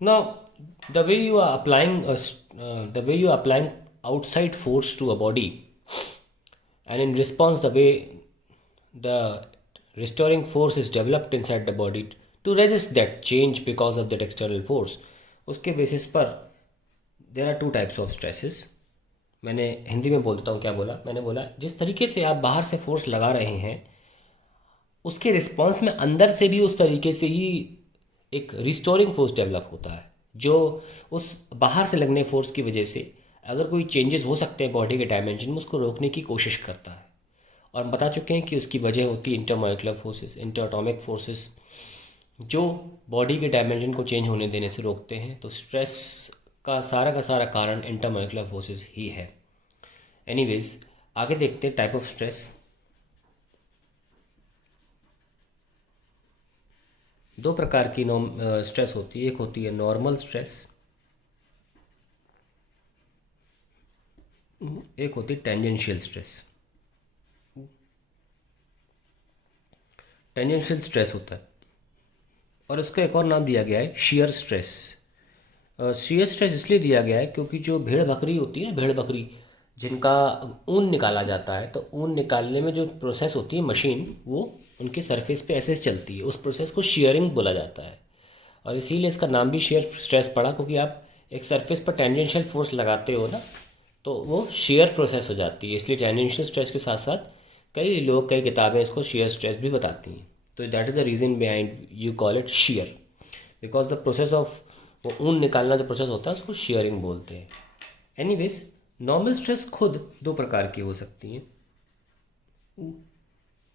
Now, the way you are applying the way you are applying outside force to a body, and in response, the way the restoring force is developed inside the body to resist that change because of that external force, उसके basis पर there are two types of stresses. मैंने हिंदी में बोल देता हूँ क्या बोला. मैंने बोला जिस तरीके से आप बाहर से फोर्स लगा रहे हैं, उसके रिस्पॉन्स में अंदर से भी उस तरीके से ही एक रिस्टोरिंग फोर्स डेवलप होता है, जो उस बाहर से लगने फोर्स की वजह से अगर कोई चेंजेस हो सकते हैं बॉडी के डायमेंशन में, उसको रोकने की कोशिश करता है. और हम बता चुके हैं कि उसकी वजह होती है इंटरमोलिकुलर फोर्सेस, इंटर फोर्सेस, जो बॉडी के डायमेंशन को चेंज होने देने से रोकते हैं. तो स्ट्रेस का सारा कारण इंटरमोलिकुलर फोर्सेस ही है. एनीवेज, आगे देखते हैं टाइप ऑफ स्ट्रेस. दो प्रकार की स्ट्रेस होती है. एक होती है नॉर्मल स्ट्रेस, एक होती है टेंजेंशियल स्ट्रेस. टेंजेंशियल स्ट्रेस होता है और इसका एक और नाम दिया गया है शियर स्ट्रेस. शियर स्ट्रेस इसलिए दिया गया है क्योंकि जो भेड़ बकरी होती है ना, भेड़ बकरी जिनका ऊन निकाला जाता है, तो ऊन निकालने में जो प्रोसेस होती है मशीन, वो उनके सरफेस पे ऐसे चलती है. उस प्रोसेस को शियरिंग बोला जाता है और इसीलिए इसका नाम भी शेयर स्ट्रेस पड़ा, क्योंकि आप एक सरफेस पर टेंजेंशियल फोर्स लगाते हो ना, तो वो शेयर प्रोसेस हो जाती है. इसलिए टेंजेंशियल स्ट्रेस के साथ साथ कई लोग, कई किताबें इसको शेयर स्ट्रेस भी बताती हैं. तो that is the reason behind you call it share, because the process of वो ऊन निकालना जो प्रोसेस होता है उसको शेयरिंग बोलते हैं. एनीवेज, नॉर्मल स्ट्रेस खुद दो प्रकार की हो सकती हैं.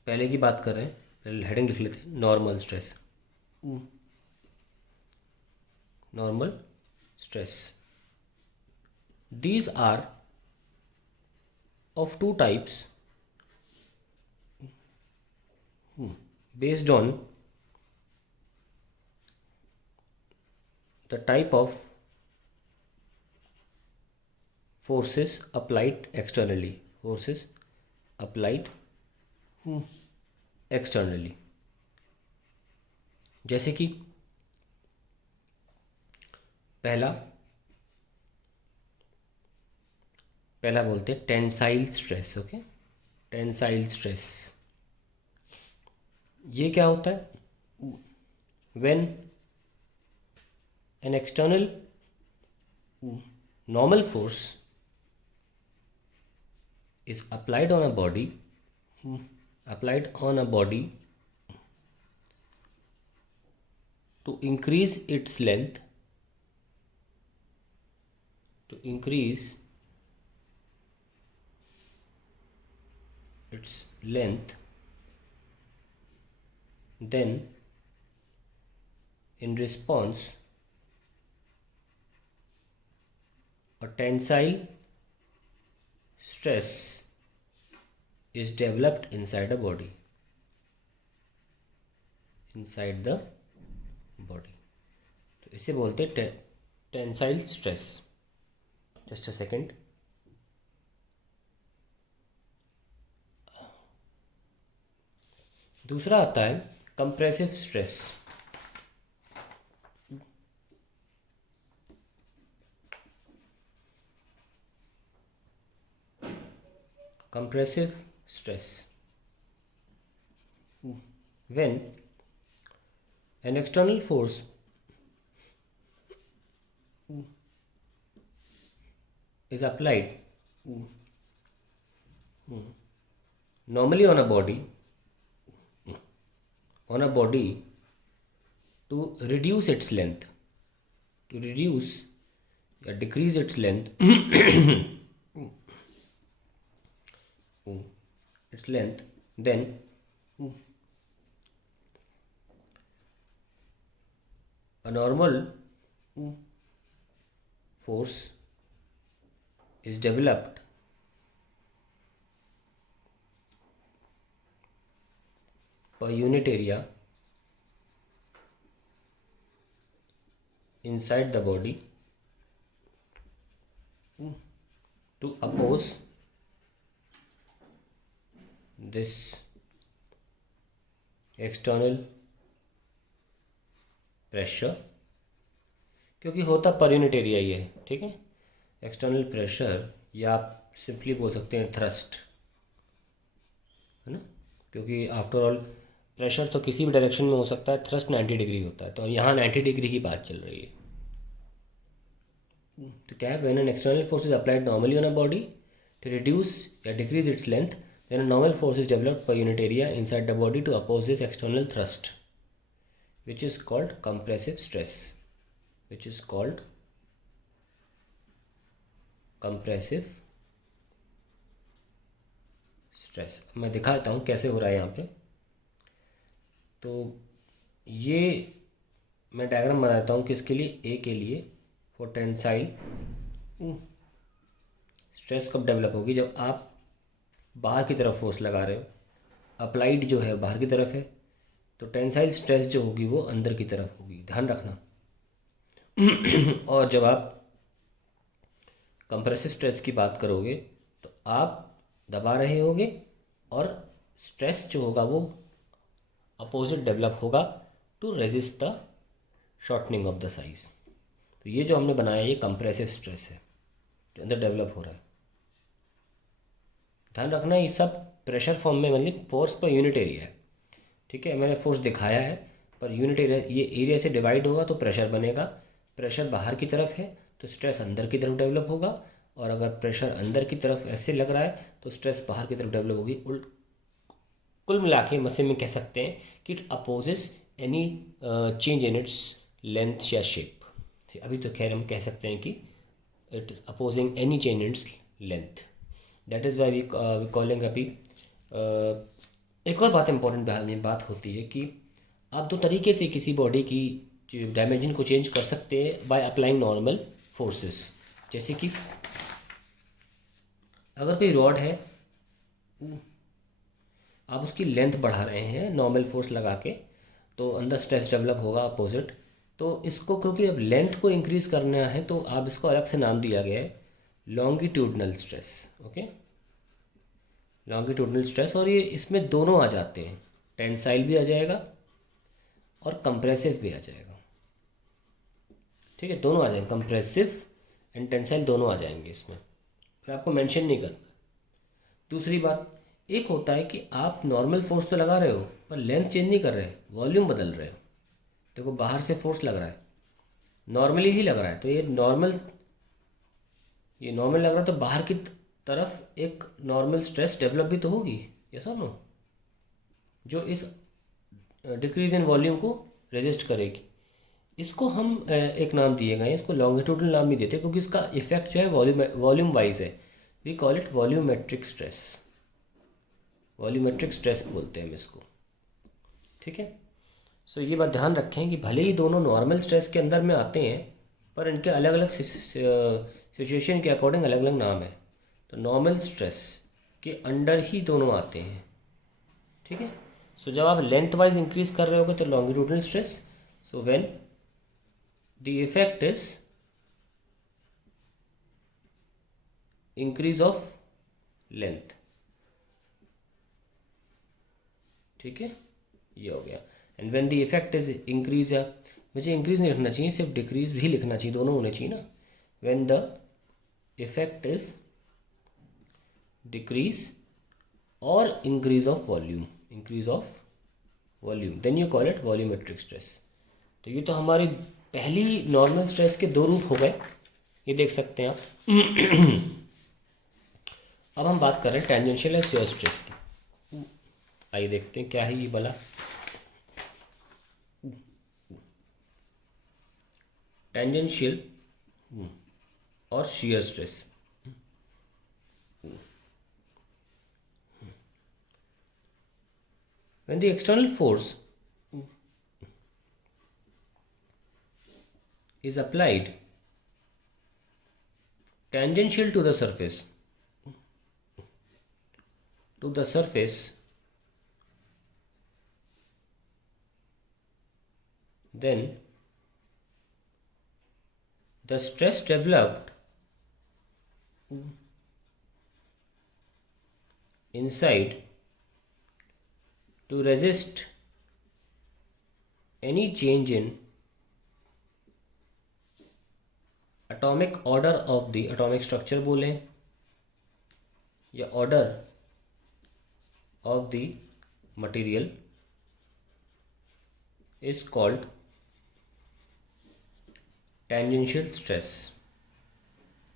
पहले की बात कर रहे हैं, पहले हेडिंग लिख लेते हैं. Normal stress. Normal stress. These are of two types based on the type of forces applied externally. Forces applied externally. जैसे कि पहला पहला बोलते हैं tensile stress. Okay, tensile stress ये क्या होता है? When an external normal force is applied on a body, applied on a body to increase its length, to increase its length, then in response a tensile stress is developed inside a body, inside the body. तो इसे बोलते हैं tensile stress. Just a second. दूसरा आता है compressive stress. Compressive stress. When an external force is applied normally on a body to reduce its length, to reduce or decrease its length, then a normal force is developed per unit area inside the body to oppose this external pressure क्योंकि होता per unit area ही है, ठीक है। External pressure, या आप simply बोल सकते हैं थ्रस्ट, है ना, क्योंकि आफ्टर ऑल प्रेशर तो किसी भी डायरेक्शन में हो सकता है, थ्रस्ट 90 डिग्री होता है, तो यहाँ 90 डिग्री की बात चल रही है। तो क्या है, when an external force is applied normally on a body to reduce or decrease its length, then a normal force is developed per unit area inside the body to oppose this external thrust, which is called compressive stress. Which is called compressive stress. मैं दिखाता हूँ कैसे हो रहा है यहाँ पे। तो ये मैं डायग्राम बनाता हूँ किसके लिए, ए के लिए, फॉर टेंसाइल स्ट्रेस कब डेवलप होगी, जब आप बाहर की तरफ फोर्स लगा रहे हो, अप्लाइड जो है बाहर की तरफ है, तो टेंसाइल स्ट्रेस जो होगी वो अंदर की तरफ होगी, ध्यान रखना। और जब आप कंप्रेसिव स्ट्रेस की बात करोगे तो आप दबा रहे होगे और स्ट्रेस जो होगा वो अपोजिट डेवलप होगा to resist the shortening of the size. तो ये जो हमने बनाया ये कंप्रेसिव स्ट्रेस है जो अंदर डेवलप हो रहा है। ध्यान रखना ये सब प्रेशर फॉर्म में, मतलब फोर्स पर यूनिट एरिया है, ठीक है। मैंने फोर्स दिखाया है पर यूनिट एरिया, ये एरिया से डिवाइड होगा तो प्रेशर बनेगा। प्रेशर बाहर की तरफ है तो स्ट्रेस अंदर की तरफ डेवलप होगा, और अगर प्रेशर अंदर की तरफ ऐसे लग रहा है तो स्ट्रेस बाहर की तरफ डेवलप होगी। कुल मिला के मसले में कह सकते हैं कि it opposes any change in its length या शेप। अभी तो खैर हम कह सकते हैं कि it opposing any change in its length, that is why we calling अभी। एक और बात इंपॉर्टेंट बात होती है कि आप दो तरीके से किसी बॉडी की डायमेंशन को चेंज कर सकते हैं बाय अप्लाइंग नॉर्मल फोर्सेस। जैसे कि अगर कोई रॉड है, आप उसकी लेंथ बढ़ा रहे हैं नॉर्मल फोर्स लगा के, तो अंदर स्ट्रेस डेवलप होगा अपोजिट। तो इसको क्योंकि अब लेंथ को इंक्रीज करना है तो आप इसको अलग से नाम दिया गया है longitudinal stress. Okay, longitudinal stress, और ये इसमें दोनों आ जाते हैं, टेंसाइल भी आ जाएगा और कंप्रेसिव भी आ जाएगा, ठीक है। दोनों आ जाएंगे, कंप्रेसिव एंड टेंसाइल दोनों आ जाएंगे इसमें, फिर आपको मेंशन नहीं करना। दूसरी बात, एक होता है कि आप नॉर्मल फोर्स तो लगा रहे हो पर लेंथ चेंज नहीं कर रहे, वॉल्यूम बदल रहे हो। देखो बाहर से फोर्स लग रहा है, नॉर्मली ही लग रहा है, तो ये नॉर्मल लग रहा है, तो बाहर की तरफ एक नॉर्मल स्ट्रेस डेवलप भी तो होगी, यस और नो, जो इस डिक्रीज इन वॉल्यूम को रेजिस्ट करेगी। इसको हम एक नाम दिए गए, इसको लॉन्गिट्यूडनल नाम नहीं देते क्योंकि इसका इफेक्ट जो है वॉल्यूम वाइज है। We call it volumetric stress, volumetric stress बोलते हैं हम इसको, ठीक है। सो ये बात ध्यान रखें कि भले ही दोनों नॉर्मल स्ट्रेस के अंदर में आते हैं पर इनके अलग अलग सिचुएशन के अकॉर्डिंग अलग अलग नाम है। तो नॉर्मल स्ट्रेस के अंडर ही दोनों आते हैं, ठीक है। सो जब आप लेंथ वाइज इंक्रीज कर रहे होगे तो longitudinal stress, so when the effect is increase of length, ठीक है, ये हो गया। And when the effect is increase, या मुझे इंक्रीज नहीं लिखना चाहिए, सिर्फ डिक्रीज भी लिखना चाहिए, दोनों होने चाहिए ना। When the effect is decrease और increase of volume, then you call it volumetric stress. तो ये तो हमारी पहली नॉर्मल स्ट्रेस के दो रूप हो गए, ये देख सकते हैं आप। अब हम बात कर रहे हैं टेंजेंशियल या शियर स्ट्रेस की। आइए देखते हैं क्या है ये भला। टेंजेंशियल और shear stress, when the external force is applied tangential to the surface, then the stress developed inside to resist any change in atomic order of the, atomic structure बोलें या order of the material is called tangential stress.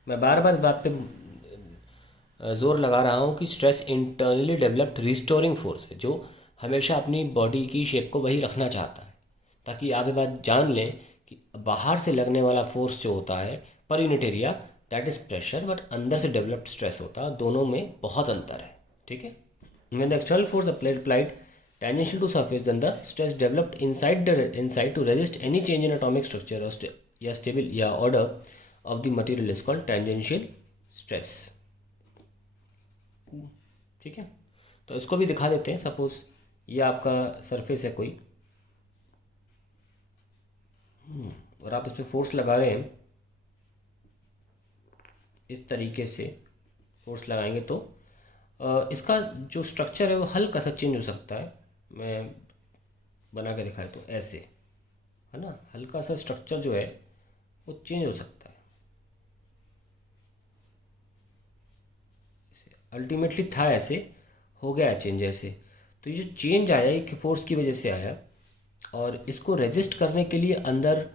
मैं बार बार इस बात पे जोर लगा रहा हूँ कि stress internally developed restoring force है, जो हमेशा अपनी बॉडी की शेप को वही रखना चाहता है, ताकि आप ये बात जान लें कि बाहर से लगने वाला फोर्स जो होता है per unit area, that is pressure, but अंदर से डेवलप्ड स्ट्रेस होता है, दोनों में बहुत अंतर है। ठीक है। When the external force applied tangential to surface, then the stress developed inside to resist any change in atomic structure or stable order of the material is called tangential stress। ठीक है। तो इसको भी दिखा देते हैं। सपोज ये आपका सरफेस है कोई, और आप इस पर फोर्स लगा रहे हैं, इस तरीके से फोर्स लगाएंगे तो इसका जो स्ट्रक्चर है वो हल्का सा चेंज हो सकता है। मैं बना के दिखाया तो ऐसे है ना, हल्का सा स्ट्रक्चर जो है वो चेंज हो सकता है। अल्टीमेटली था ऐसे, हो गया चेंज ऐसे। तो ये जो चेंज आया ये फोर्स की वजह से आया, और इसको रेजिस्ट करने के लिए अंदर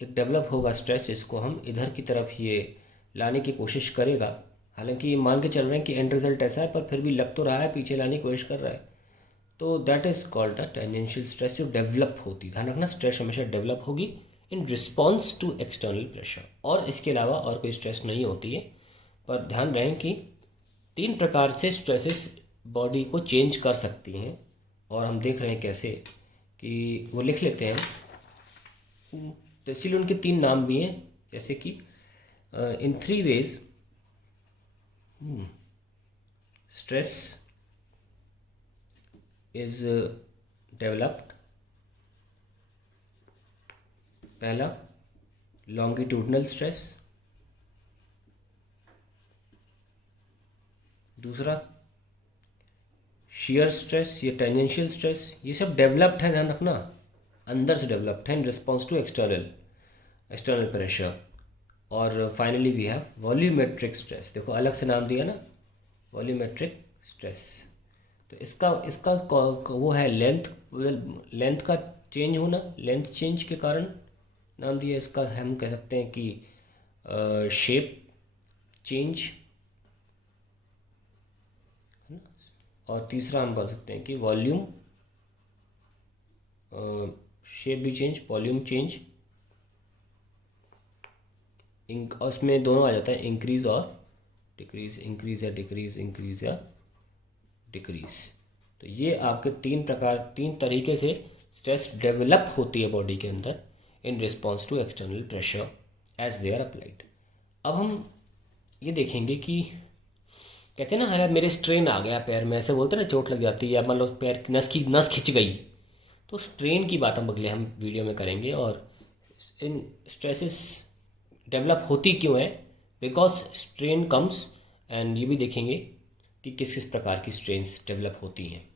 एक डेवलप होगा स्ट्रेस, जिसको हम इधर की तरफ ये लाने की कोशिश करेगा। हालांकि ये मान के चल रहे हैं कि एंड रिजल्ट ऐसा है, पर फिर भी लग तो रहा है पीछे लाने की कोशिश कर रहा है। तो that is called a tangential stress, जो डेवलप होती। ध्यान रखना, स्ट्रेस हमेशा डेवलप होगी in response to external pressure, और इसके अलावा और कोई स्ट्रेस नहीं होती है। पर ध्यान रहे कि 3 प्रकार से स्ट्रेसेस बॉडी को चेंज कर सकती हैं, और हम देख रहे हैं कैसे, कि वो लिख लेते हैं। तो इसीलिए उनके 3 नाम भी हैं, जैसे कि इन 3 वेज stress is developed। पहला longitudinal stress, दूसरा shear stress या tangential stress। ये सब डेवलप्ड है, ध्यान रखना, अंदर से डेवलप्ड है in response to external pressure. और finally we have volumetric stress. देखो अलग से नाम दिया ना, वॉल्यूमेट्रिक स्ट्रेस। तो इसका वो है लेंथ का चेंज होना, लेंथ चेंज के कारण नाम दिया इसका। हम कह सकते हैं कि शेप चेंज है ना, और तीसरा हम बोल सकते हैं कि वॉल्यूम, शेप भी चेंज, वॉल्यूम चेंज। उसमें दोनों आ जाता है, इंक्रीज और डिक्रीज, इंक्रीज या डिक्रीज, इंक्रीज या डिक्रीज। तो ये आपके 3 तरीके से स्ट्रेस डेवलप होती है बॉडी के अंदर in response to external pressure as they are applied. अब हम ये देखेंगे कि कहते हैं ना, अरे मेरे स्ट्रेन आ गया पैर में, ऐसे बोलते हैं ना, चोट लग जाती है, या मान लो पैर की नस खिंच गई। तो स्ट्रेन की बात हम अगले वीडियो में करेंगे, और इन स्ट्रेसेस डेवलप होती क्यों है, बिकॉज स्ट्रेन कम्स, एंड ये भी देखेंगे कि किस किस प्रकार की स्ट्रेन्स डेवलप होती हैं।